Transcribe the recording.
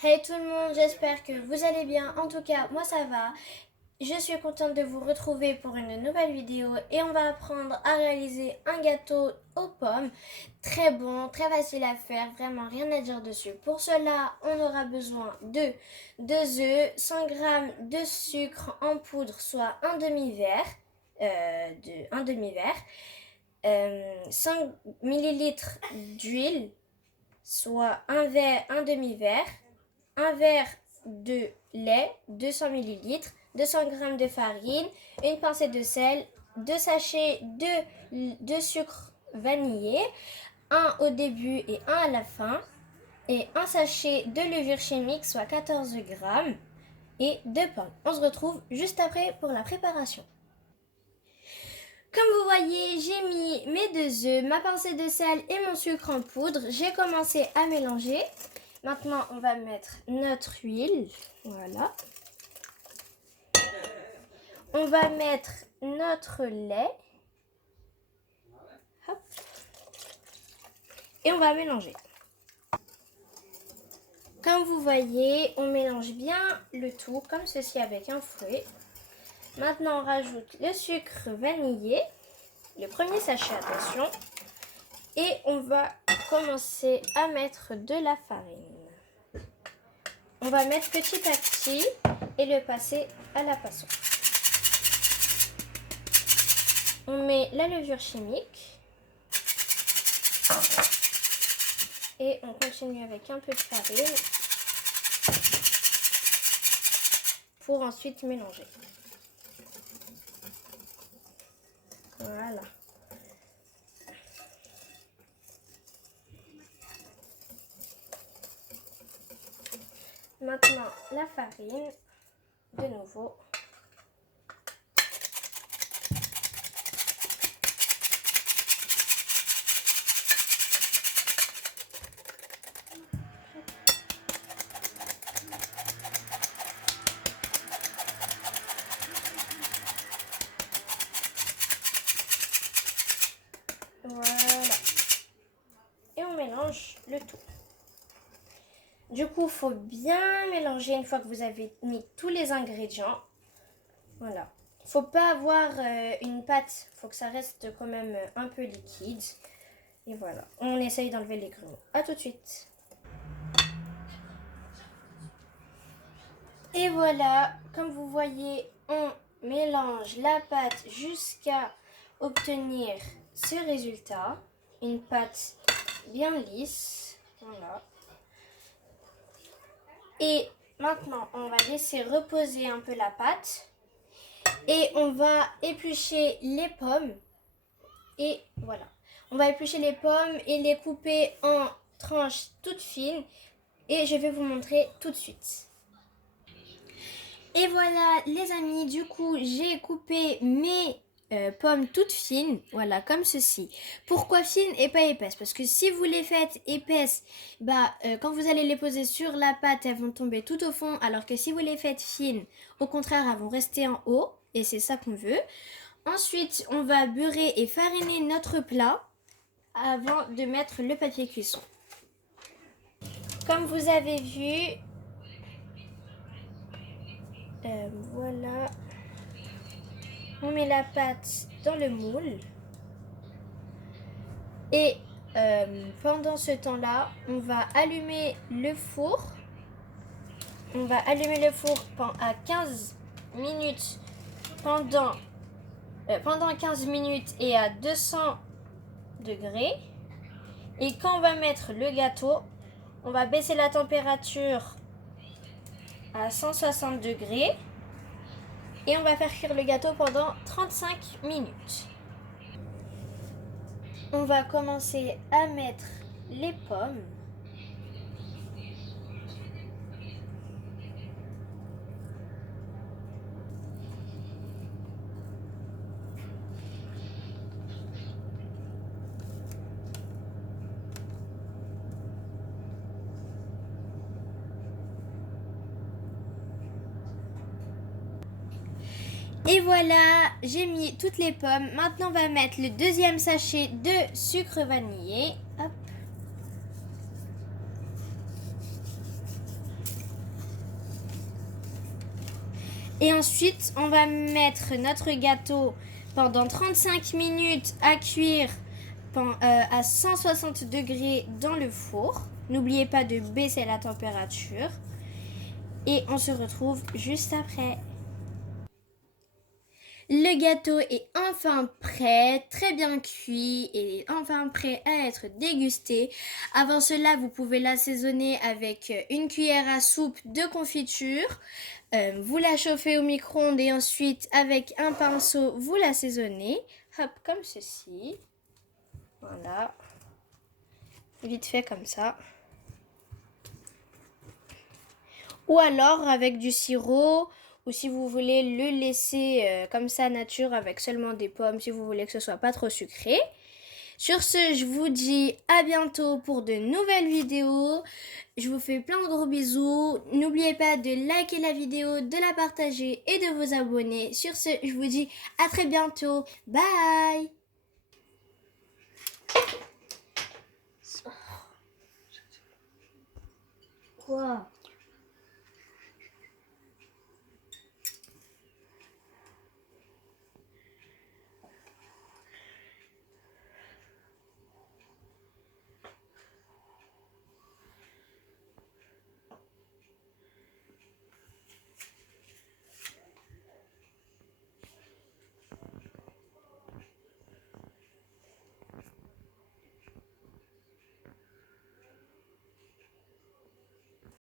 Hey tout le monde, j'espère que vous allez bien. En tout cas, moi ça va. Je suis contente de vous retrouver pour une nouvelle vidéo et on va apprendre à réaliser un gâteau aux pommes. Très bon, très facile à faire, vraiment rien à dire dessus. Pour cela, on aura besoin de 2 œufs, 100 g de sucre en poudre, soit un demi-verre, 100 ml d'huile, soit un demi-verre, un verre de lait, 200 ml, 200 g de farine, une pincée de sel, 2 sachets de sucre vanillé, un au début et un à la fin, et un sachet de levure chimique, soit 14 g, et 2 pommes. On se retrouve juste après pour la préparation. Comme vous voyez, j'ai mis mes 2 œufs, ma pincée de sel et mon sucre en poudre. J'ai commencé à mélanger. Maintenant, on va mettre notre huile. Voilà. On va mettre notre lait. Hop. Et on va mélanger. Comme vous voyez, on mélange bien le tout, comme ceci avec un fouet. Maintenant, on rajoute le sucre vanillé, le premier sachet, attention. Et on va commencer à mettre de la farine. On va mettre petit à petit et le passer à la passoire. On met la levure chimique et on continue avec un peu de farine pour ensuite mélanger. Voilà. Maintenant, la farine, de nouveau. Voilà. Et on mélange le tout. Du coup, il faut bien mélanger une fois que vous avez mis tous les ingrédients. Voilà. Il ne faut pas avoir une pâte. Il faut que ça reste quand même un peu liquide. Et voilà. On essaye d'enlever les grumeaux. A tout de suite. Et voilà. Comme vous voyez, on mélange la pâte jusqu'à obtenir ce résultat. Une pâte bien lisse. Voilà. Et maintenant, on va laisser reposer un peu la pâte. Et on va éplucher les pommes. Et voilà. On va éplucher les pommes et les couper en tranches toutes fines. Et je vais vous montrer tout de suite. Et voilà les amis, du coup j'ai coupé mes pommes toutes fines, voilà, comme ceci. Pourquoi fines et pas épaisses? Parce que si vous les faites épaisses, quand vous allez les poser sur la pâte, elles vont tomber tout au fond, alors que si vous les faites fines, au contraire, elles vont rester en haut, et c'est ça qu'on veut. Ensuite, on va beurrer et fariner notre plat avant de mettre le papier cuisson. Comme vous avez vu, voilà, on met la pâte dans le moule et pendant ce temps-là, on va allumer le four. On va allumer le four à 15 minutes pendant 15 minutes et à 200 degrés. Et quand on va mettre le gâteau, on va baisser la température à 160 degrés. Et on va faire cuire le gâteau pendant 35 minutes. On va commencer à mettre les pommes. Et voilà, j'ai mis toutes les pommes. Maintenant, on va mettre le deuxième sachet de sucre vanillé. Hop. Et ensuite, on va mettre notre gâteau pendant 35 minutes à cuire à 160 degrés dans le four. N'oubliez pas de baisser la température. Et on se retrouve juste après. Le gâteau est enfin prêt, très bien cuit et enfin prêt à être dégusté. Avant cela, vous pouvez l'assaisonner avec une cuillère à soupe de confiture. Vous la chauffez au micro-ondes et ensuite avec un pinceau, vous l'assaisonnez. Hop, comme ceci. Voilà. Vite fait comme ça. Ou alors avec du sirop, ou si vous voulez le laisser comme ça nature avec seulement des pommes, si vous voulez que ce soit pas trop sucré. Sur ce, je vous dis à bientôt pour de nouvelles vidéos. Je vous fais plein de gros bisous. N'oubliez pas de liker la vidéo, de la partager et de vous abonner. Sur ce, je vous dis à très bientôt. Bye!